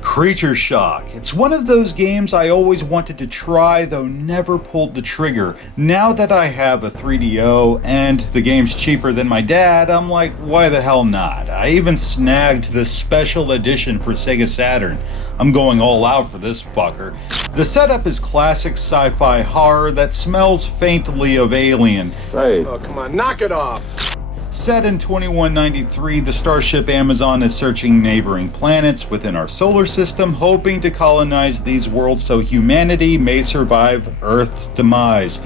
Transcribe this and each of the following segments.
Creature Shock. It's one of those games I always wanted to try, though never pulled the trigger. Now that I have a 3DO and the game's cheaper than my dad, I'm like, why the hell not? I even snagged the special edition for SEGA Saturn. I'm going all out for this fucker. The setup is classic sci-fi horror that smells faintly of Alien. Hey. Oh, come on, knock it off! Set in 2193, the starship Amazon is searching neighboring planets within our solar system, hoping to colonize these worlds so humanity may survive Earth's demise.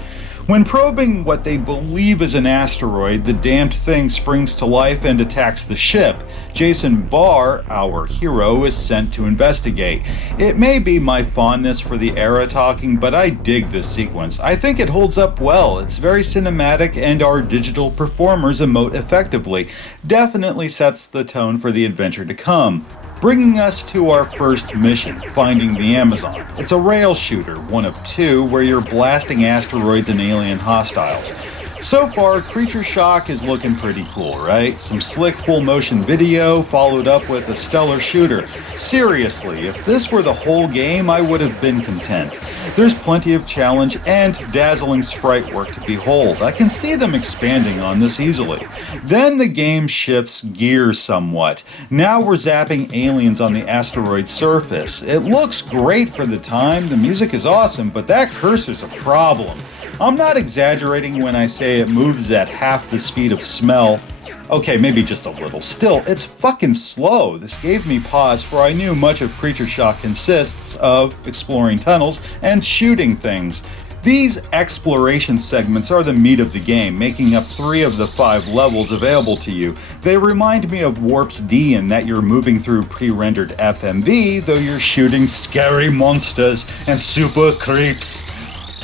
When probing what they believe is an asteroid, the damned thing springs to life and attacks the ship. Jason Barr, our hero, is sent to investigate. It may be my fondness for the era talking, but I dig this sequence. I think it holds up well. It's very cinematic and our digital performers emote effectively. Definitely sets the tone for the adventure to come. Bringing us to our first mission, finding the Amazon. It's a rail shooter, one of two, where you're blasting asteroids and alien hostiles. So far, Creature Shock is looking pretty cool, right? Some slick full-motion video, followed up with a stellar shooter. Seriously, if this were the whole game, I would have been content. There's plenty of challenge and dazzling sprite work to behold. I can see them expanding on this easily. Then the game shifts gears somewhat. Now we're zapping aliens on the asteroid surface. It looks great for the time, the music is awesome, but that cursor's a problem. I'm not exaggerating when I say it moves at half the speed of smell. Okay, maybe just a little. Still, it's fucking slow. This gave me pause, for I knew much of Creature Shock consists of exploring tunnels and shooting things. These exploration segments are the meat of the game, making up 3 of the 5 levels available to you. They remind me of Warp's D in that you're moving through pre-rendered FMV, though you're shooting scary monsters and super creeps.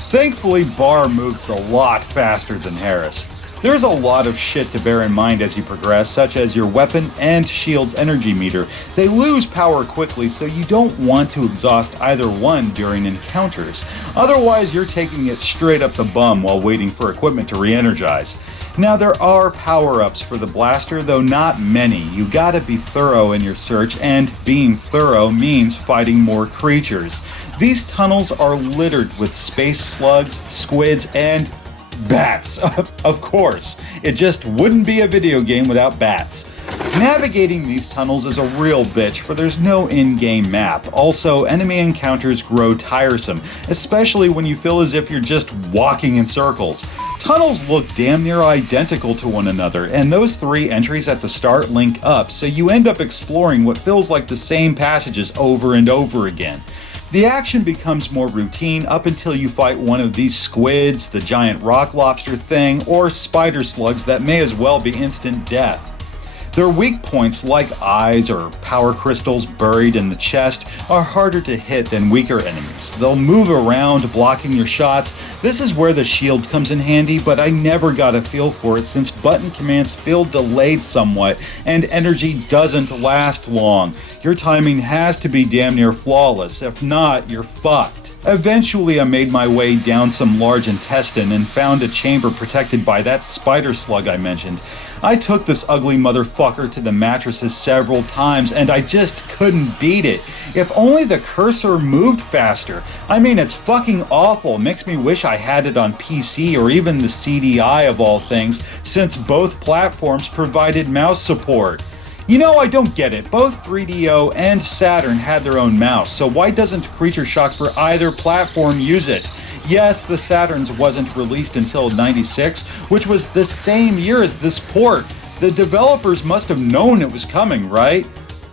Thankfully, Barr moves a lot faster than Harris. There's a lot of shit to bear in mind as you progress, such as your weapon and shield's energy meter. They lose power quickly, so you don't want to exhaust either one during encounters. Otherwise, you're taking it straight up the bum while waiting for equipment to re-energize. Now, there are power-ups for the blaster, though not many. You gotta be thorough in your search, and being thorough means fighting more creatures. These tunnels are littered with space slugs, squids, and bats. Of course, it just wouldn't be a video game without bats. Navigating these tunnels is a real bitch, for there's no in-game map. Also, enemy encounters grow tiresome, especially when you feel as if you're just walking in circles. Tunnels look damn near identical to one another, and those 3 entries at the start link up, so you end up exploring what feels like the same passages over and over again. The action becomes more routine up until you fight one of these squids, the giant rock lobster thing, or spider slugs that may as well be instant death. Their weak points, like eyes or power crystals buried in the chest, are harder to hit than weaker enemies. They'll move around, blocking your shots. This is where the shield comes in handy, but I never got a feel for it since button commands feel delayed somewhat, and energy doesn't last long. Your timing has to be damn near flawless, if not, you're fucked. Eventually I made my way down some large intestine and found a chamber protected by that spider slug I mentioned. I took this ugly motherfucker to the mattresses several times and I just couldn't beat it. If only the cursor moved faster. I mean, it's fucking awful. Makes me wish I had it on PC or even the CDI of all things, since both platforms provided mouse support. You know, I don't get it. Both 3DO and Saturn had their own mouse, so why doesn't Creature Shock for either platform use it? Yes, the Saturn's wasn't released until '96, which was the same year as this port. The developers must have known it was coming, right?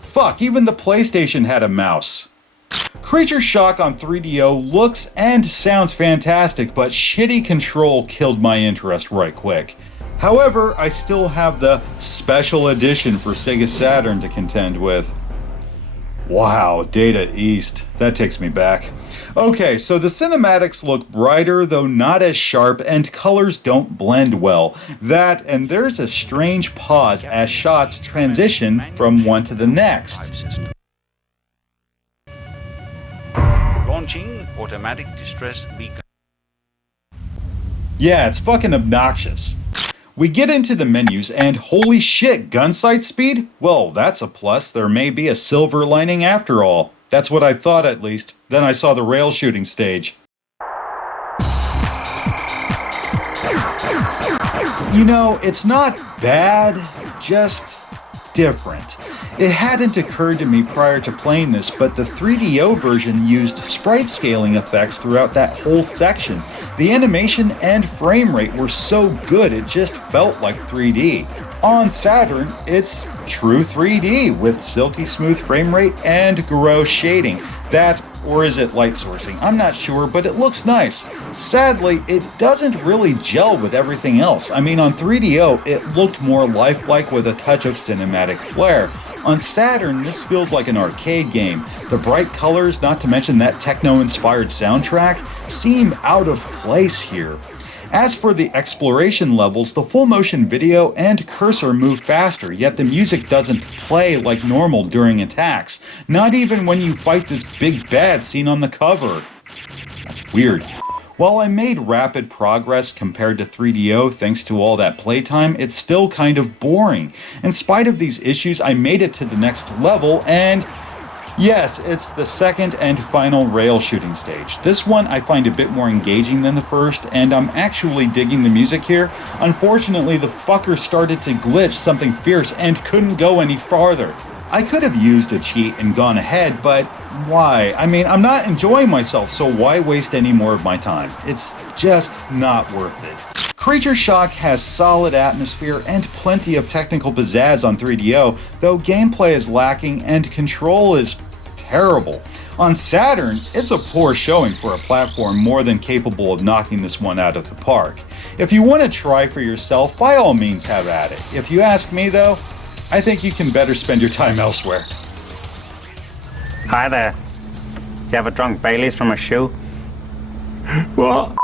Fuck, even the PlayStation had a mouse. Creature Shock on 3DO looks and sounds fantastic, but shitty control killed my interest right quick. However, I still have the special edition for SEGA Saturn to contend with. Wow, Data East. That takes me back. Okay, so the cinematics look brighter, though not as sharp, and colors don't blend well. That, and there's a strange pause as shots transition from one to the next. Launching automatic distress beacon. Yeah, it's fucking obnoxious. We get into the menus and holy shit, gun sight speed? Well, that's a plus. There may be a silver lining after all. That's what I thought at least. Then I saw the rail shooting stage. You know, it's not bad, just different. It hadn't occurred to me prior to playing this, but the 3DO version used sprite scaling effects throughout that whole section. The animation and frame rate were so good it just felt like 3D. On Saturn, it's true 3D with silky smooth frame rate and gross shading. That, or is it light sourcing? I'm not sure, but it looks nice. Sadly, it doesn't really gel with everything else. I mean, on 3DO, it looked more lifelike with a touch of cinematic flair. On Saturn, this feels like an arcade game. The bright colors, not to mention that techno-inspired soundtrack, seem out of place here. As for the exploration levels, the full motion video and cursor move faster, yet the music doesn't play like normal during attacks. Not even when you fight this big bad seen on the cover. That's weird. While I made rapid progress compared to 3DO thanks to all that playtime, it's still kind of boring. In spite of these issues, I made it to the next level and yes, it's the second and final rail shooting stage. This one I find a bit more engaging than the first, and I'm actually digging the music here. Unfortunately, the fucker started to glitch something fierce and couldn't go any farther. I could have used a cheat and gone ahead, but why? I mean, I'm not enjoying myself, so why waste any more of my time? It's just not worth it. Creature Shock has solid atmosphere and plenty of technical pizzazz on 3DO, though gameplay is lacking and control is terrible. On Saturn, it's a poor showing for a platform more than capable of knocking this one out of the park. If you want to try for yourself, by all means have at it. If you ask me though, I think you can better spend your time elsewhere. Hi there. You ever drunk Baileys from a shoe? What?